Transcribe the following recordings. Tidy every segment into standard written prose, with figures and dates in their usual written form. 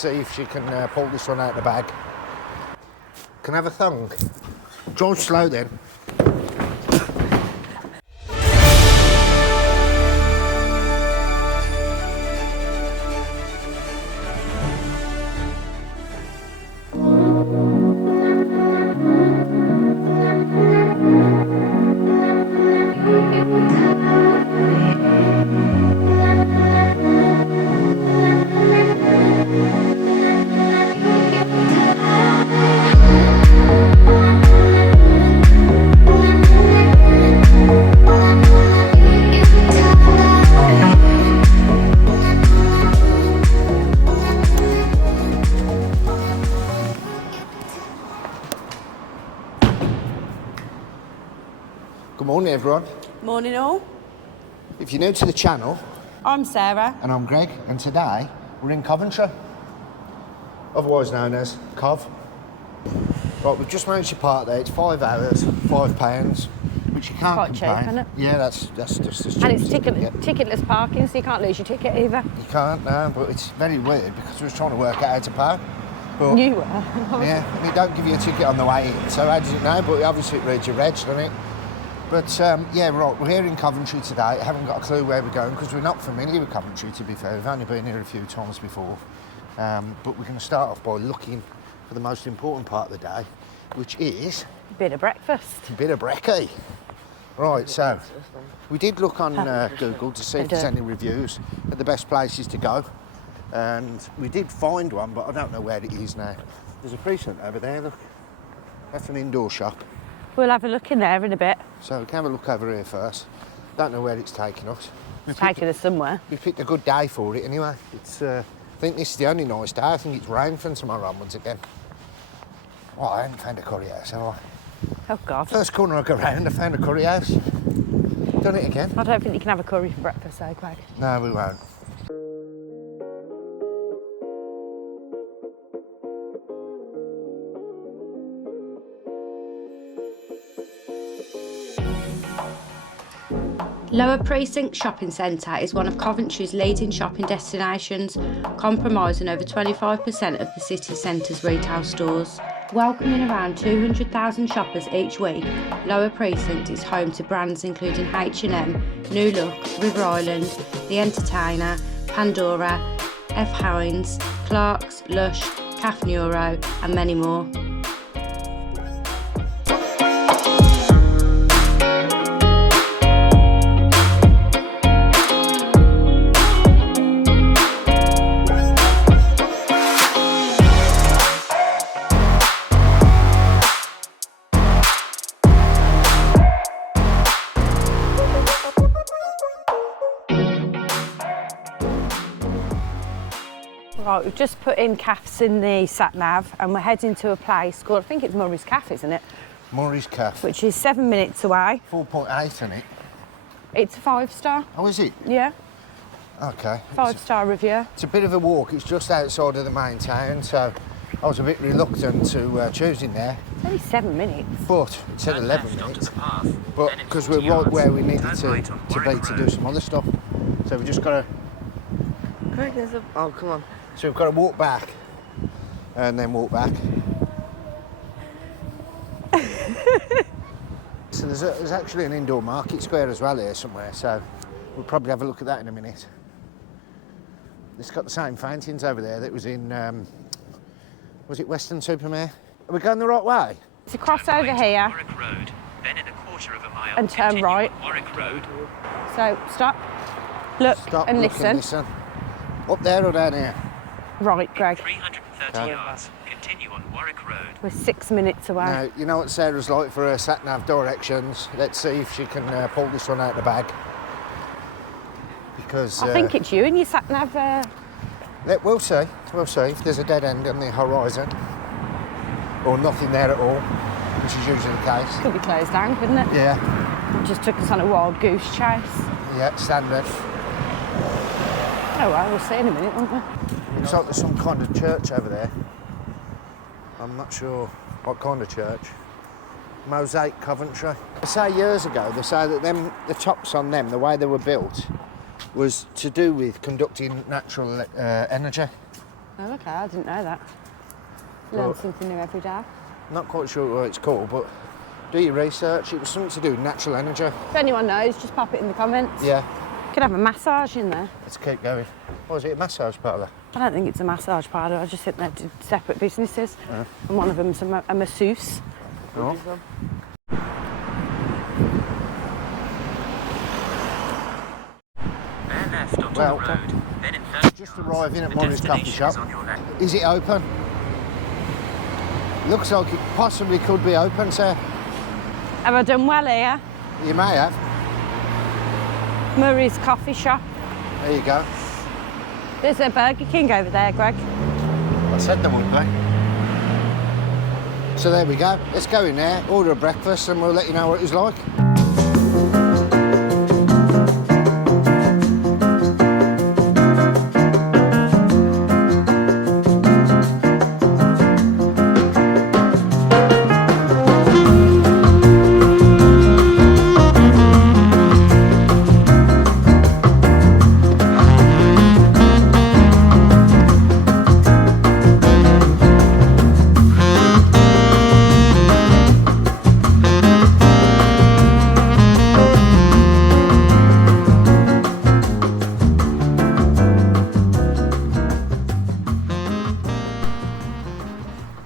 see if she can pull this one out of the bag. Can I have a thong? Drive slow then. Good morning, everyone. Morning all. If you're new to the channel, I'm Sarah. and I'm Greg, and today we're in Coventry, otherwise known as Cov. Right, we've just managed to park there. It's 5 hours, £5, which you can't Quite complain. cheap, isn't it? Yeah, that's just as cheap. And it's as you can get. ticketless parking, so you can't lose your ticket either. You can't, no, but it's very weird because we was trying to work out how to park. But, You were. yeah, and it don't give you a ticket on the way in, so how does it know? But obviously it reads your reg, doesn't it? But yeah, right, we're here in Coventry today. I haven't got a clue where we're going because we're not familiar with Coventry, to be fair. We've only been here a few times before. But we're going to start off by looking for the most important part of the day, which is... Bit of breakfast. a bit of brekkie. Right, so we did look on Google to see if there's any reviews at the best places to go. And we did find one, but I don't know where it is now. There's a precinct over there, look. That's an indoor shop. We'll have a look in there in a bit. So we can have a look over here first. Don't know where it's taking us. It's taking us somewhere. We picked a good day for it anyway. It's, I think this is the only nice day. I think it's rain from tomorrow onwards again. Oh, I haven't found a curry house, have I? Oh God. First corner I go round, I found a curry house. Done it again. I don't think you can have a curry for breakfast though, Greg. No, we won't. Lower Precinct Shopping Centre is one of Coventry's leading shopping destinations, comprising over 25% of the city centre's retail stores. Welcoming around 200,000 shoppers each week, Lower Precinct is home to brands including H&M, New Look, River Island, The Entertainer, Pandora, F. Hines, Clarks, Lush, Caf Neuro and many more. Right, we've just put in Cafs in the sat-nav and we're heading to a place called, I think it's Murray's Cafe, isn't it? Murray's Cafe. Which is 7 minutes away. 4.8, isn't it? It's a 5-star. Oh, is it? Yeah. Okay. 5-star review. It's a bit of a walk. It's just outside of the main town, so I was a bit reluctant to choosing there. It's only 7 minutes. But it said 11 minutes. But because we're right where we needed to be to do some other stuff. So we've just got to... Greg, there's a... Oh, come on. So we've got to walk back and then walk back. So there's actually an indoor market square as well here somewhere, so we'll probably have a look at that in a minute. It's got the same fountains over there that was in, was it Weston-super-Mare? Are we going the right way? It's a crossover here. Warwick Road, then in a quarter of a mile, And turn continue right. on Warwick Road. So stop, look Stop, and look listen. listen. Up there or down here? Right, Greg. 330 yards, continue on Warwick Road. We're 6 minutes away. Now, you know what Sarah's like for her sat-nav directions. Let's see if she can pull this one out of the bag. Because... I think it's you and your sat-nav. We'll see. We'll see if there's a dead end on the horizon. Or nothing there at all, which is usually the case. Could be closed down, couldn't it? Yeah. It just took us on a wild goose chase. Yeah, standard. Oh well, we'll see in a minute, won't we? Looks like there's some kind of church over there. I'm not sure what kind of church. Mosaic Coventry. They say years ago, they say that the tops on them, the way they were built, was to do with conducting natural energy. Oh, okay, I didn't know that. Learn Well, something new every day. Not quite sure what it's called, but do your research. It was something to do with natural energy. If anyone knows, just pop it in the comments. Yeah, Could have a massage in there. let's keep going. What is it, a massage parlour? I don't think it's a massage parlour. I just think they're separate businesses. And one of them's a masseuse. Oh. Bear left onto Well, the road, then in 30 just yards, arriving at the Murray's coffee destination shop. is on your left. Is it open? Looks like it possibly could be open, sir. Have I done well here? You may have. Murray's coffee shop. There you go. There's a Burger King over there, Greg. I said there would be. So there we go. Let's go in there, order a breakfast, and we'll let you know what it was like.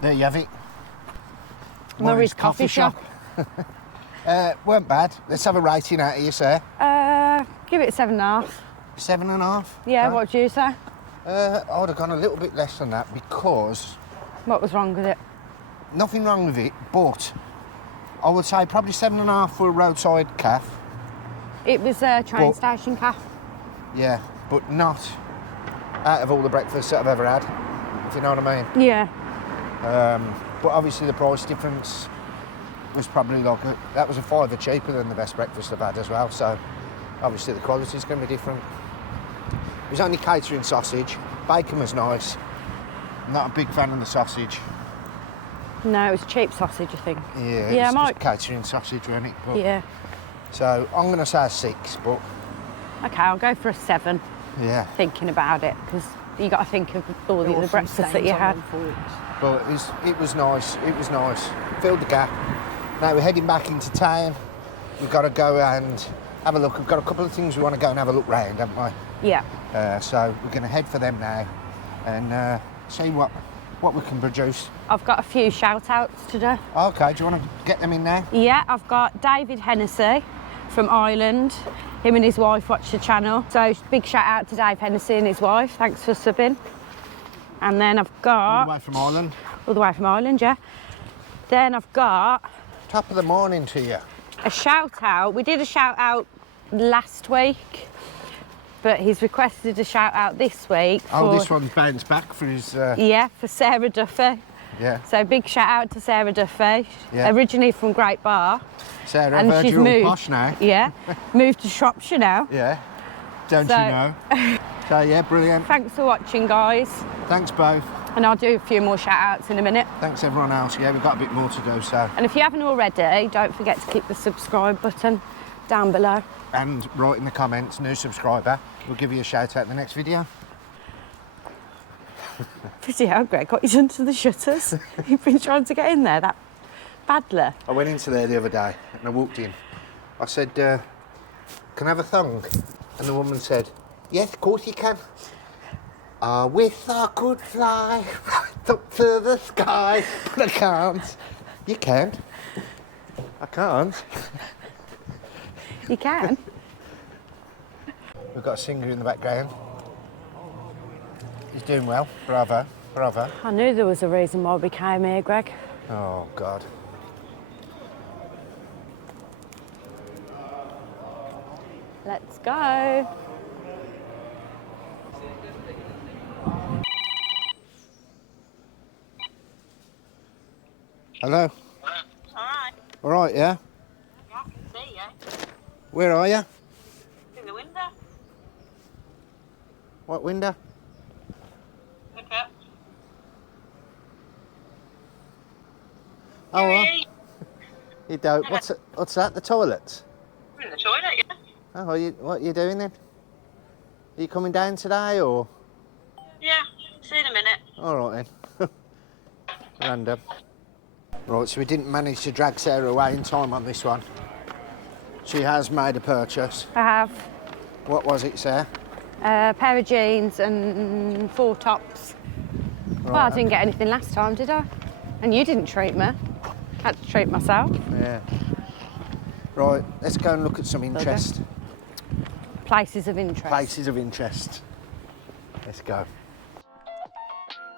There you have it. Murray's coffee shop. Weren't bad. Let's have a rating out of you, sir. Give it 7.5. 7.5. Yeah, Okay. what do you say? I would have gone a little bit less than that because What was wrong with it? nothing wrong with it, but I would say probably 7.5 for a roadside cafe. It was a train What? station cafe. Yeah, but not out of all the breakfasts that I've ever had, if you know what I mean. Yeah. But obviously the price difference was probably like that was a fiver cheaper than the best breakfast I've had as well. So obviously the quality is going to be different. It was only catering sausage. Bacon was nice. Not a big fan of the sausage. No, it was cheap sausage, I think. Yeah, Yeah, it's I just catering sausage, wasn't it? But, Yeah. So I'm going to say a 6, but Okay, I'll go for a 7, yeah. thinking about it, because you got to think of all the other breakfasts that you had. But it was nice. It was nice. Filled the gap. Now we're heading back into town. We've got to go and have a look. We've got a couple of things we want to go and have a look round, haven't we? Yeah. So we're going to head for them now and see what we can produce. I've got a few shout-outs to do. Okay, do you want to get them in now? Yeah, I've got David Hennessy from Ireland. Him and his wife watch the channel. So big shout out to Dave Hennessy and his wife. Thanks for subbing. And then I've got... All the way from Ireland. All the way from Ireland, yeah. Then I've got Top of the morning to you. a shout out. We did a shout out last week, but he's requested a shout out this week. Oh, for, this one's bounced back for his... Yeah, for Sarah Duffy. Yeah. So big shout out to Sarah Duffy, Yeah. originally from Great Bar. Sarah, And I've heard she's you're all moved. posh now. Yeah, moved to Shropshire now. Yeah. Don't So- you know? So, yeah, brilliant. Thanks for watching, guys. Thanks both. And I'll do a few more shout outs in a minute. Thanks everyone else. Yeah, we've got a bit more to do, so. And if you haven't already, don't forget to click the subscribe button down below. And write in the comments, new subscriber. We'll give you a shout out in the next video. Pretty hell, Greg, got you under the shutters. You've been trying to get in there, that badler. I went into there the other day and I walked in. I said, can I have a thong? And the woman said, yes, of course you can. I wish I could fly right up to the sky, but I can't. You can. I can't. You can. We've got a singer in the background. He's doing well. Bravo, bravo. I knew there was a reason why we came here, Greg. Oh, God. Let's go. Hello? Alright, All right, yeah? I can see you. Where are you? In the window. What window? Look up. Oh, well. Hey, You don't. What's that? The toilets? we're in the toilet, yeah? Oh, what are you doing then? Are you coming down today or? Yeah, see you in a minute. All right then. Random. Right, so we didn't manage to drag Sarah away in time on this one. She has made a purchase. I have What was it, Sarah? a pair of jeans and 4 tops. Well, I didn't get anything last time, did I? And you didn't treat me. Had to treat myself. Yeah. Right, let's go and look at some interest. Places of interest. Places of interest. Let's go.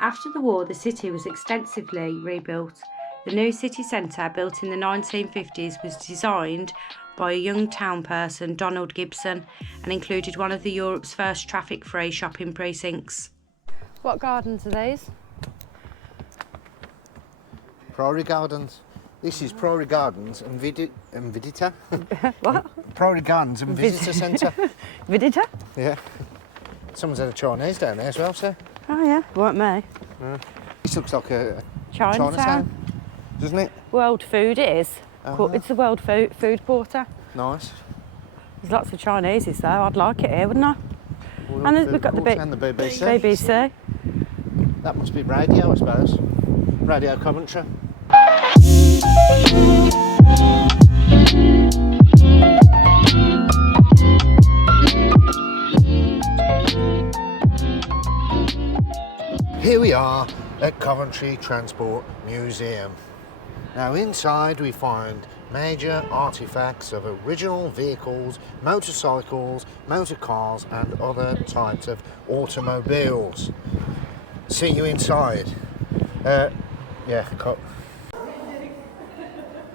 After the war, the city was extensively rebuilt. The new city centre, built in the 1950s, was designed by a young town person, Donald Gibson, and included one of Europe's first traffic-free shopping precincts. What gardens are these? Priory Gardens. This is Priory Gardens and Vidita. What? Priory Gardens and Visitor Centre. Vidita? Yeah. Someone's had a Chinese down there as well, sir. Oh yeah, it weren't me. This looks like a Chinatown. Doesn't it? World Food it is. It's the World Food Quarter. Nice. There's lots of Chineses though. I'd like it here, wouldn't I? And then we've got the and the BBC. BBC. That must be radio, I suppose. Radio Coventry. Here we are at Coventry Transport Museum. Now inside we find major artefacts of original vehicles, motorcycles, motor cars and other types of automobiles. See you inside. Yeah,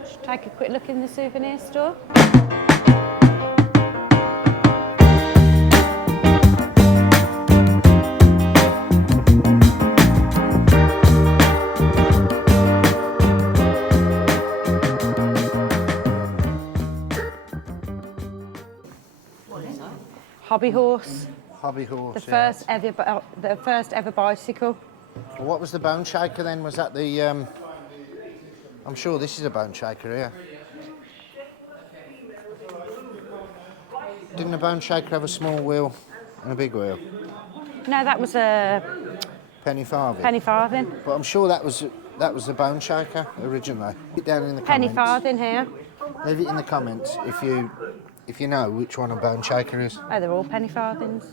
Should take a quick look in the souvenir store. Hobby horse. Hobby horse. The first ever bicycle. Well, what was the bone shaker then? Was that the? I'm sure this is a bone shaker here. Didn't a bone shaker have a small wheel and a big wheel? No, that was a Penny farthing. penny farthing. But I'm sure that was the bone shaker originally. Put it down in the Penny comments. farthing here. Leave it in the comments if you know which one a bone shaker is. Oh, they're all penny farthings.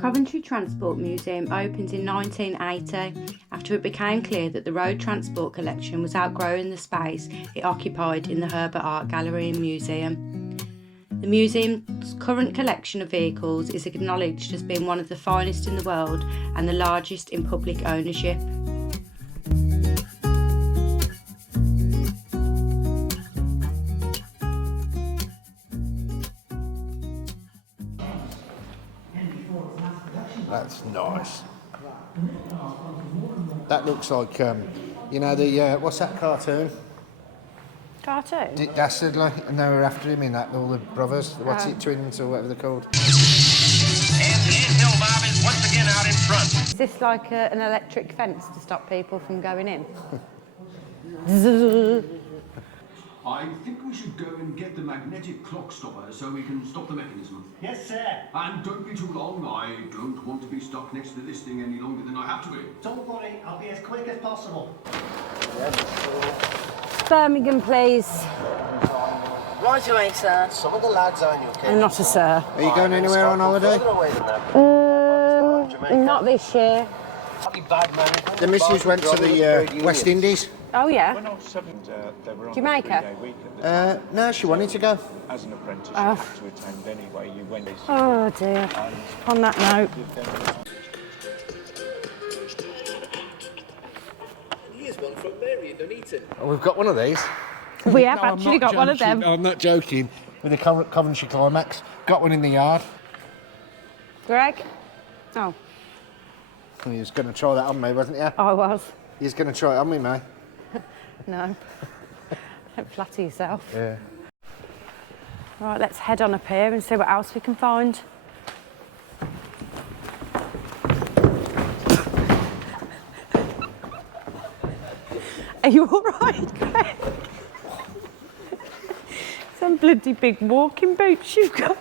Coventry Transport Museum opened in 1980 after it became clear that the road transport collection was outgrowing the space it occupied in the Herbert Art Gallery and Museum. The museum's current collection of vehicles is acknowledged as being one of the finest in the world and the largest in public ownership. That's nice. That looks like, you know, the what's that cartoon? Cartoon? Dick Dastardly, and they were after him in that, all the brothers. What's it, twins or whatever they're called? And the Anthill Mob is once again out in front. Is this like an electric fence to stop people from going in? I think we should go and get the magnetic clock stopper so we can stop the mechanism. Yes, sir. And don't be too long. I don't want to be stuck next to this thing any longer than I have to be. Don't worry, I'll be as quick as possible. Birmingham, please. Right away, sir. Some of the lads are in your I'm not a sir. Are you going anywhere on holiday? Not this year. The missus went to the West Indies. Oh yeah. Jamaica? No, she wanted to go. As an apprentice, you Oh. have to attend anyway. You went. Oh dear. On that note. Here's one from Mary in Nuneaton. Oh, we've got one of these. We have actually got one of them. I'm not joking. With the Coventry Climax. Got one in the yard. Greg? Oh. He was going to try that on me, wasn't you? I was. He was going to try it on me, mate. No. Don't flatter yourself. Yeah. Right, let's head on up here and see what else we can find. Are you all right, Greg? Some bloody big walking boots you've got.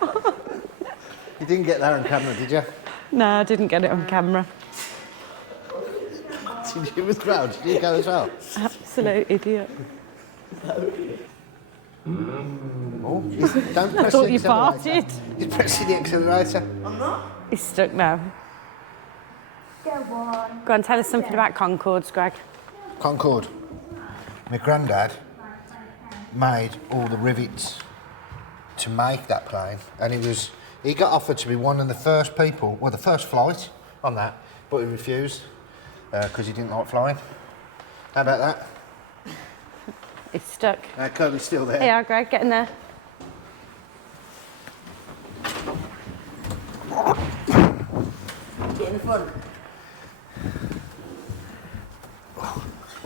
You didn't get that on camera, did you? No, I didn't get it on camera. Did you as well? Did you go as well? Absolute idiot. Oh, don't press thought the you accelerator. farted. You're pressing the accelerator. I'm not. He's stuck now. Go on. Go on, tell us something about Concords, Greg. Concorde. My granddad made all the rivets to make that plane, and he got offered to be one of the first people, well, the first flight on that, but he refused because he didn't like flying. How about that? It's stuck. Curly's still there. Here you are, Greg, get in there. Get in the front.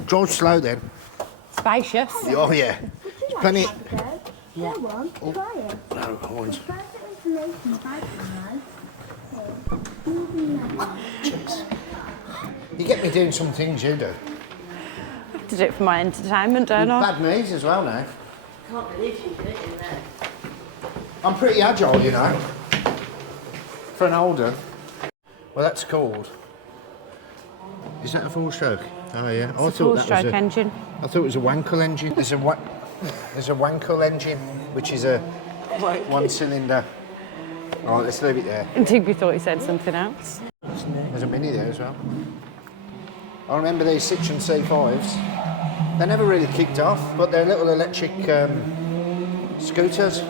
Drive slow then. Spacious. Oh yeah. There's plenty. Yeah. Go on, try it. No, I won't. Further information about Jeez. You get me doing some things you do. I did it for my entertainment, don't I? Bad knees as well now. Can't believe you did it in there. I'm pretty agile, you know, for an older. Well, that's called. Is that a four-stroke? Oh yeah. It's a four-stroke engine. I thought it was a Wankel engine. There's a Wankel engine, which is a one-cylinder. All right, let's leave it there. I think we thought he said something else. There's a Mini there as well. I remember these Citroen C5s. They never really kicked off, but they're little electric scooters.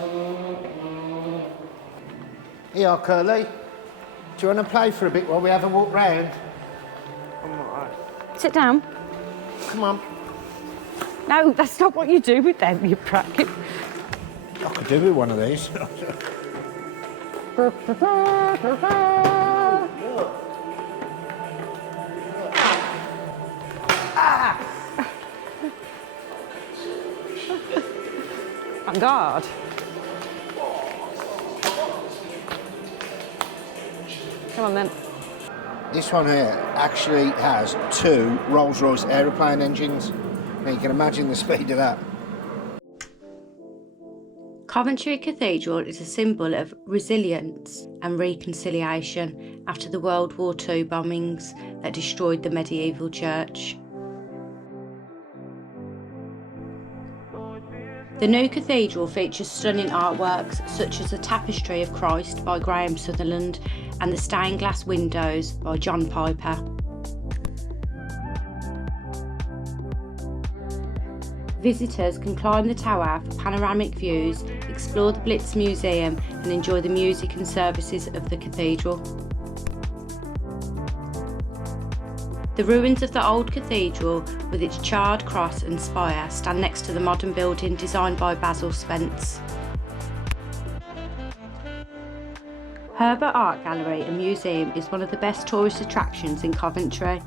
Here, Curly. Do you want to play for a bit while we have a walk round? Sit down. Come on. No, that's not what you do with them, you bracket. I could do with one of these. On guard. Come on then. This one here actually has two Rolls-Royce aeroplane engines. Now you can imagine the speed of that. Coventry Cathedral is a symbol of resilience and reconciliation after the World War II bombings that destroyed the medieval church. The new cathedral features stunning artworks such as the Tapestry of Christ by Graham Sutherland and the stained glass windows by John Piper. Visitors can climb the tower for panoramic views, explore the Blitz Museum and enjoy the music and services of the cathedral. The ruins of the old cathedral, with its charred cross and spire, stand next to the modern building designed by Basil Spence. Herbert Art Gallery and Museum is one of the best tourist attractions in Coventry.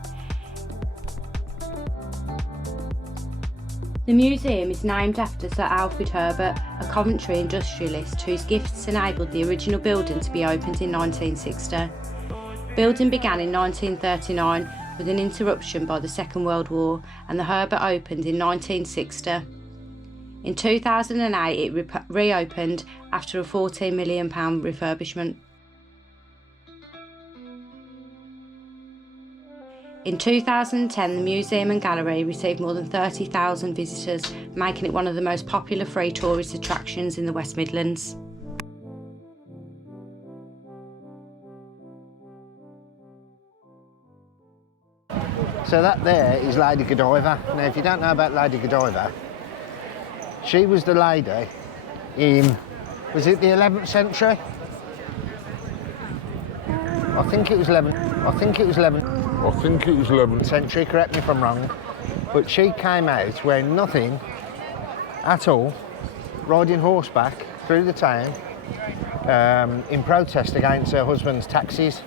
The museum is named after Sir Alfred Herbert, a Coventry industrialist whose gifts enabled the original building to be opened in 1960. Building began in 1939 with an interruption by the Second World War, and the Herbert opened in 1960. In 2008 it reopened after a £14 million refurbishment. In 2010 the museum and gallery received more than 30,000 visitors, making it one of the most popular free tourist attractions in the West Midlands. So that there is Lady Godiva. Now, if you don't know about Lady Godiva, she was the lady in, was it the 11th century? I think it was 11th century, correct me if I'm wrong. But she came out wearing nothing at all, riding horseback through the town in protest against her husband's taxes.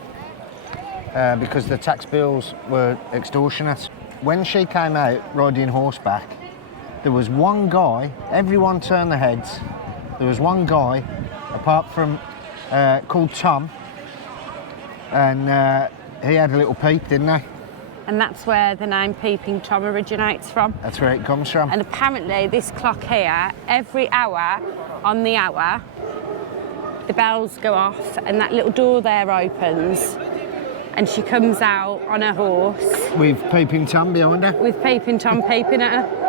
Because the tax bills were extortionate. When she came out riding horseback, there was one guy, everyone turned their heads, there was one guy, apart from, called Tom, and he had a little peep, didn't he? and that's where the name Peeping Tom originates from. That's where it comes from. And apparently this clock here, every hour on the hour, the bells go off and that little door there opens and she comes out on her horse. With Peeping Tom behind her. With Peeping Tom peeping at her.